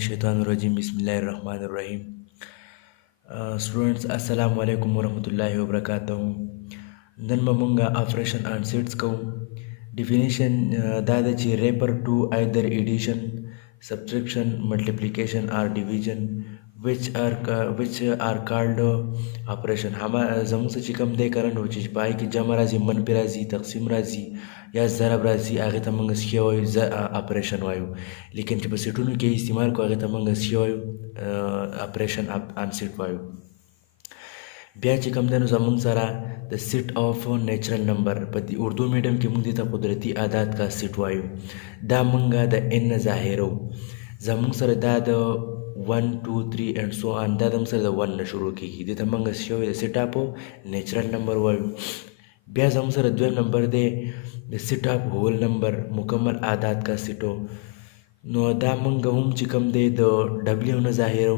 शैतानुर्रजीम बिस्मिल्लाहिर्रहमानिर्रहीम। स्टूडेंट्स अस्सलाम वालेकुम वरहमतुल्लाहि वबरकातुहू। नन ममुंगा ऑपरेशन and sets को definition दादा refer to either addition, subtraction, multiplication or division which are called operation. हम जमूं से चिकम दे करन हो चीज पाई कि जमा राजी मन पे राजी तकसीम राजी या ज़रब राजी आगे तमंग सिया वायु ऑपरेशन वायु लेकिन जब सेटुन के इस्तेमाल को आगे तमंग सिया वायु ऑपरेशन आंसर वायु ब्या चिकम देनु जमूं सारा the set of natural number पति उर्दू मीडियम की मुंदी ता कुदरती आदात का सेट वायु दा मंगा द एन ज़ाहिरो जमूं सारा दा द 1 2 3 and so on दा दम सारा द 1 न शुरू की दे तमंग सिया वायु सेट ऑफ नेचुरल नंबर वायु ब्या जमूं सारा दो नंबर दे the set of whole number मुकम्मल आदात का सेटो नो दा मंगा हम चिकम दे द डब्ल्यू न ज़ाहिरो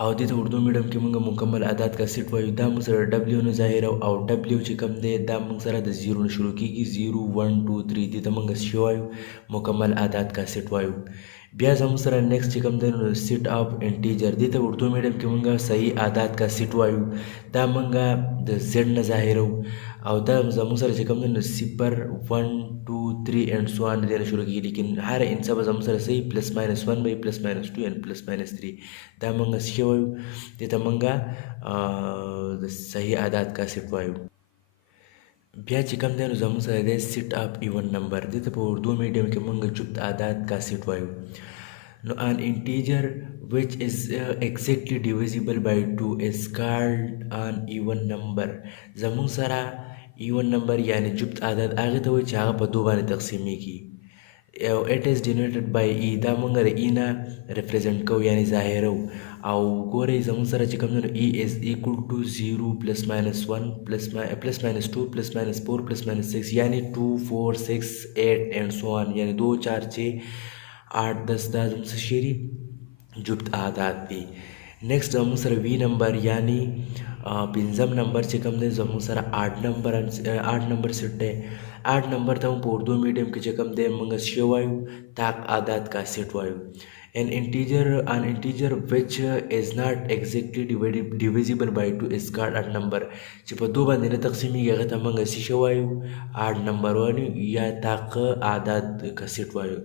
और दी तो उर्दू मीडियम की मंगा मुकम्मल आदात का सेट वायु दा मुसरा डब्ल्यू न ज़ाहिर और डब्ल्यू चिकम दे दा मुसरा द जीरो न शुरू की 0 1 2 3 दी तो मंगा सी वायु मुकम्मल आदात का सेट वायु ब्या मुसरा नेक्स्ट चिकम दे सेट ऑफ इंटीजर दी तो उर्दू मीडियम की मंगा सही आदात का सेट वायु दा मंगा द जेड न ज़ाहिर और दा मुसरा चिकम दे सिपर 1 2 3 एंड सो ऑन देना शुरू की लेकिन हर इन सब मुसरा सही +-1 बाई +-2 एंड +-3 दा मंगा सी वायु दी तो मंगा सही आदात का सेट वायु ब्या चिकम देनु जमूं सारा दे सेट ऑफ इवन नंबर दी तो उर्दू मीडियम के मंगा जुप्त आदात का सेट वायु no an integer which is exactly divisible by 2 is called an even number जमूं सारा इवन नंबर यानी जुप्त आदात आगे तो वो चाह पर दो बार तकसीमी की it is denoted by e दा मंगर e ना रिप्रेजेंट को यानी ज़ाहिर हो और गोरे जमूं सारा चिकम दे e is equal to 0 +-1 +-2 +-4 +-6 यानी 2 4 6 8 एंड सो ऑन यानी 2 4 6 8 10 दादम से शेरी जुप्त आदात दी नेक्स्ट जमूं सारा वी नंबर यानी पिंजम नंबर चिकम दे जमूं सारा 8 नंबर सेट है 8 नंबर था उर्दू मीडियम के चिकम दे मंगा शेवायु ताक आदात का सेट वायु an integer which is not exactly divisible by 2 is called odd number chip दो बार देने तकसीमी गया था मंगा शेवायु 8 नंबर वायु या ताक आदात का सेट वायु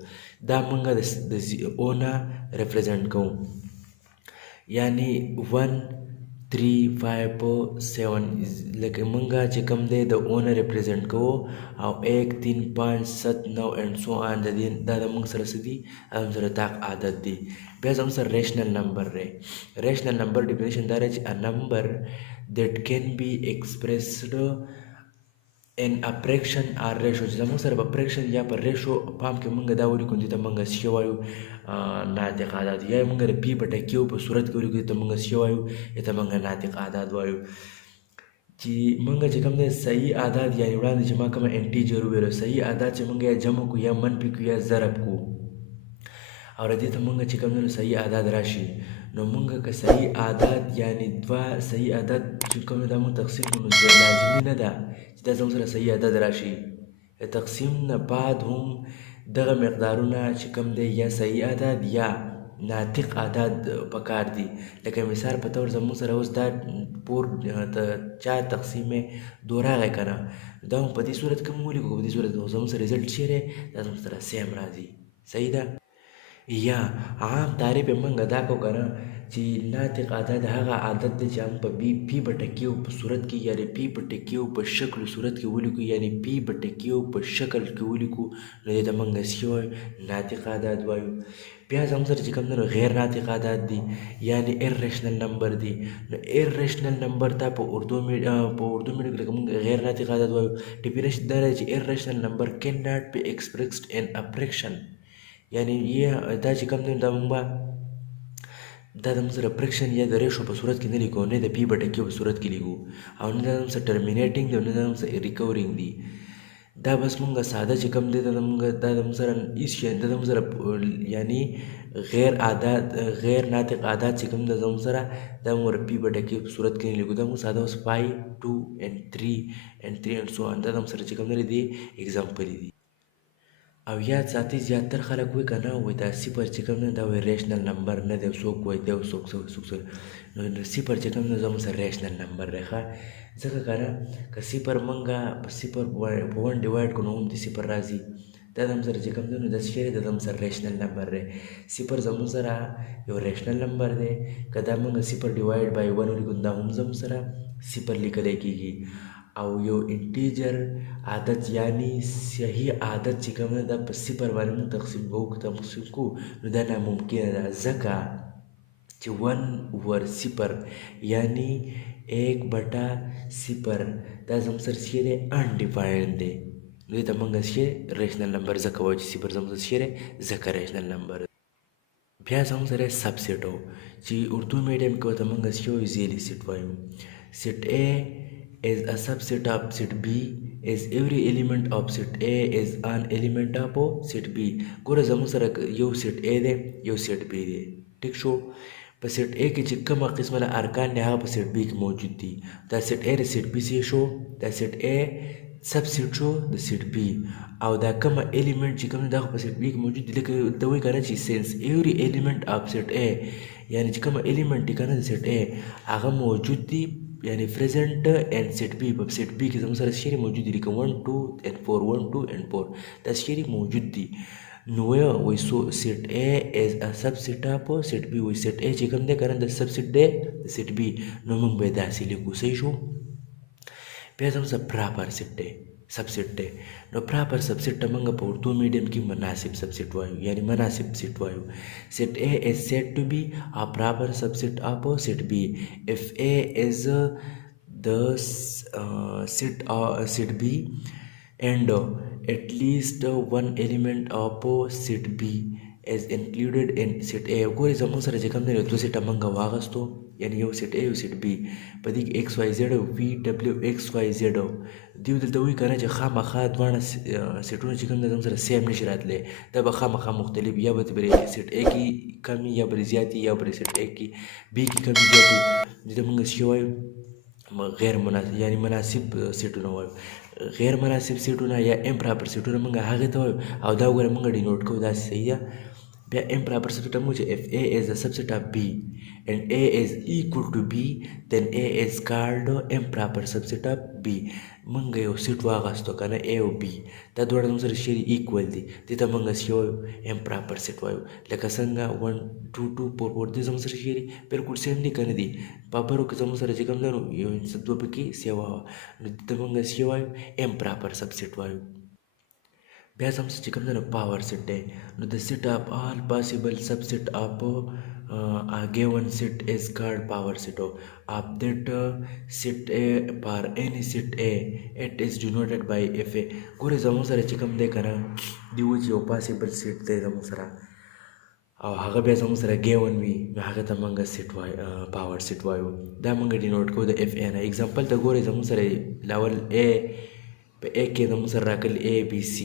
दा मंगा द ओना रिप्रेजेंट को यानी 1 3 5 7 लेकिन मंगा चिकम दे द ओनर रिप्रेजेंट को और 1 3 5 7 9 एंड सो ऑन दादा मंग सरसदी हम सर ताक आदत दी बेस हम सर रेशनल नंबर रे रेशनल नंबर डिफिनेशन दारे a number that can be expressed in a fraction or ratio जमूं सर फ्रैक्शन या पर रेशो पाम के मंगा दावली कुंती त मंगा शेवायु नातिक आदात या मंगा पी बटे क्यू पर सूरत के वली त मंगा शेवायु या त मंगा नातिक आदात वायु जी मंगा चिकम दे सही आदात यानी उड़ान जमा कमा इंटीजर वेरो सही आदात चे मंगा या जमा को या मनफी को या ज़रब को और अदी तो मंगा चिकम दे सही आदात राशि नो मंगा का सही आदात यानी द्वा सही आदात चिकम दे मंगा तकसीम को लाजिमी न दा दा जमसरा सही आदात राशि तकसीम न बाद हम दगा मकदारुना चिकम दे या सही आदात या नातिक आदात पकार दी लेकिन मिसाल पता और जमूं सरा उस दा पूर चार तकसीम में दोरा गए करा दा हम पति सूरत कम मूली को पति सूरत हो जमूं सरा रिजल्ट शेरे दा जमसरा सेम राजी सही दा या आम तारे पे मंगा दा को करा जी नातिक आदात हागा आदत दे जाम पर पी बटे क्यू पर सूरत की यानी पी बटे क्यू पर शक्ल सूरत की वली को यानी पी बटे क्यू पर शक्ल की वली को ले दा मंगा सियो नातिक आदात वायु प्याज हम सर चिकन दे गैर नातिक आदात दी यानी इर्रेशनल नंबर दी इर्रेशनल नंबर था पर उर्दू में गैर नातिक आदात वायु डिफिनेशन दारे irrational number can not be expressed in a fraction यानी ये दा चिकम दे दा मंगा दा दम सर फ्रैक्शन या द रेशो पर सूरत की नहीं लिखो ने द पी बटे क्यू पर सूरत की लिखो और ने दम सर टर्मिनेटिंग दे ने दम सर रिकवरिंग दी दा बस मंगा सादा चिकम दे दा दम सर इस दा दम सर यानी गैर नातिक आदात चिकम दा दम सर दा मोर पी बटे क्यू पर सूरत की नहीं लिखो दा सादा बस 5 2 and 3 and 3 and so on दा दम सर चिकम दे दी एग्जांपल दी او یاد ساتي زیاتره خلک وایي که نه وایي دا صفر چې کوم دی دا وایي ریشنل نمبر نه دی څوک وایي دی او څوک نو صفر چې کوم دی زموږ سره ریشنل نمبر دی ښه ځکه که نه که صفر موږ په صفر په 1 ډیوایډ کړو نو هم د صفر راځي دا زموږ سره چې کوم دی نو داسې شی دی دا زموږ سره ریشنل نمبر دی صفر زموږ سره یو ریشنل نمبر دی که دا موږ صفر ډیوایډ بای 1 ولیکو دا هم زموږ سره صفر لیکلی کېږي او یو انټیجر عادت یعنی صحیح عادت چې کوم دی دا په صفر باندې موږ تقسیم کوو نو دا ناممکنه ده ځکه چې 1 اوور صفر یعنی 1 بټه صفر دا زموږ سره څه دی انډیفاینډ دی نو دې ته موږ څه ریشنل نمبر ځکه وایو چې صفر زموږ سره څه دی ځکه ریشنل نمبر بیا زموږ سره سبسیټ و چې اردو میډیم کې ورته موږ څه وایو ذیلي سیټ وایو سیټ A is a subset of set B is every element of set A is an element of set B ګوره زموږ سره یو سیټ A دی یو سیټ B دی ټیک شو په سیټ A کې چې کومه قسمه ارکان دی هغه په سیټ B کې موجود دي دا سیټ A د سیټ B څه شو دا سیټ A سبسیټ شو د سیټ B او دا کومه الیمنٹ چې کوم دغه په سیټ B کې موجود دي لکه ته وایي که نه چې سینس ایوری الیمنٹ اف سیټ A یعنی چې کومه الیمنٹ دی که نه د سیټ A هغه موجود دي یعنی present and set B په set B کې زموږ سره شری موجود دي لکه 1 2 and 4 1 2 and 4 دا شری موجود دي نو وایي سو set A is a subset of set B وایي set A چې کوم دی که نه د subset دی د set B نو موږ به یې داسې لیکو صحیح شو بیا زموږ سره پراپر سیټ دی سبسیټ دی نو پراپر سبسیټ ته موږ په اردو میډیم کې مناسب سبسیټ وایو یعنی مناسب سیټ وایو سیټ A is said to be a proper subset of set B if A is the set B and at least one element of set B is included in set A ګورې زموږ سره چې کوم دی دوه سیټه موږ واغستو یعنی یو سیټ A یو سیټ B په دې کې XYZ او VWXYZ دیو دلته وایي که نه چې خامخا دواړه سیټونه چې کوم دی زموږ سره سیم نشي راتلی دا به خامخا مختلف یا به پرې سیټ A کې کمي یا پرې زیاتې یا پرې سیټ A کې B کې کمي زیاتې دې ته موږ څه وایو غیر مناسب یعنی مناسب سیټونه وایو غیر مناسب سیټونه یا امپراپر سیټونه موږ هغې ته وایو او دا وګوره موږ ډینوټ کوو داسې صحیح ده بیا امپراپر سیټ موږ چې if A is a subset of B and A is equal to B then A is called improper subset of B موږ یو سیټ واغستو که نه A او B دا دواړه زموږ سره شری ایکول دي دې ته موږ څه وایو امپراپر سیټ وایو لکه څنګه 1 2 2 4 4 دې زموږ سره شری بالکل سیم دي که نه دي په برو کې زموږ سره چې کوم دی نو یو دوه پکې سیوا وه نو دې ته موږ څه وایو امپراپر سبسیټ وایو بیا زموږ چې کوم دی نو پاور سیټ دی نو د سیټ اف آل پاسبل سبسیټ اف a given set is called power set of that set A for any set A it is denoted by FA ګورې زموږ سره چې کوم دی که نه دی و چې یو پاسبل سیټ دی زموږ سره او هغه بیا زموږ سره ګیون وي نو هغه ته موږ سیټ وایو پاور سیټ وایو دا موږ ډینوټ کوو د FA نه اگزامپل ته ګورې زموږ سره لاول A په A کې زموږ سره راکړل ABC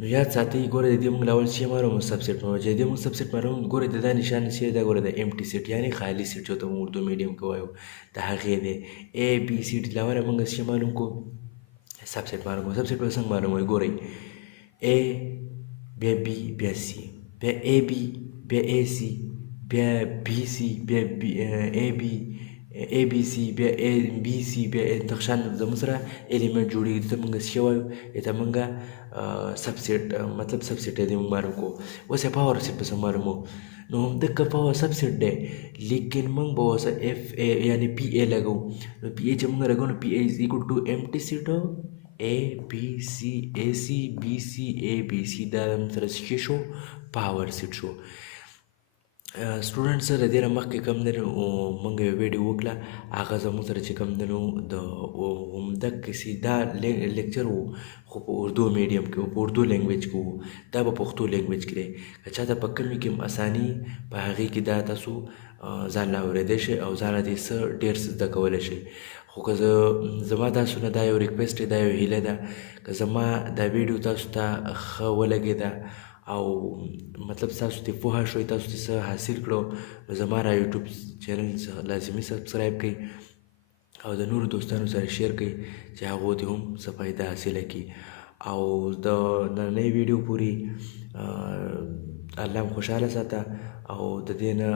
نو یاد ساتئ ګوره د دې موږ لاول څه مارو سبسیټ مارو چې د دې موږ سبسیټ مارو ګوره د دا نشان څه دا ګوره د امټي سیټ یعنی خالی سیټ چې ته موږ اردو میډیم کې وایو د هغې دی A B C D لاول موږ څه معلوم کو سبسیټ معلوم کو سبسیټ به څنګه معلوم وي ګورئ A بیا B بیا C بیا AB بیا AC بیا BC بیا AB ABC بیا BC بیا انتخشان زموږ سره الیمنټ جوړېږي ته موږ څه وایو ته موږ سبسیټ مطلب سبسیټ دی موږ معلوم کوو اوس یې پاور سیټ پسې معلومو نو همدغه پاور سبسیټ دی لیکن موږ به اوسه FA یعنی PA لګو نو PA چې موږ لګو نو PA از ایکول ټو امټي سیټ ABC AC BC ABC دا موږ سره څه شو پاور سیټ شو سټوډنټ سره د دې نه مخکې کوم دی نو موږ یو ویډیو وکړه هغه زموږ سره چې کوم دی نو د همدغسې دا لیکچر و خو په اردو میډیم کې و په اردو لینګویج کې و دا به پښتو لینګویج کې دی که چاته په کلمې کې هم اساني په هغې کې دا تاسو ځان له اورېدی شئ او ځانه دې څه ډېر څه زده کولی شئ خو که زما تاسو نه دا یو ریکویسټ دی دا یو هیله ده که زما دا ویډیو تاسو ته ښه ولګېده او مطلب تاسو ته پوهه شوي تاسو ته څه حاصل کړو نو زما را یوټیوب چینل لازمي سبسکرایب کړئ او د نورو دوستانو سره شیر کړئ چې هغو ته هم څه فایده حاصله کړي او د نننۍ ویډیو پورې الله مو خوشحاله ساته او د دې نه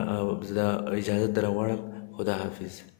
زه اجازه در غواړم. خدا حافظ.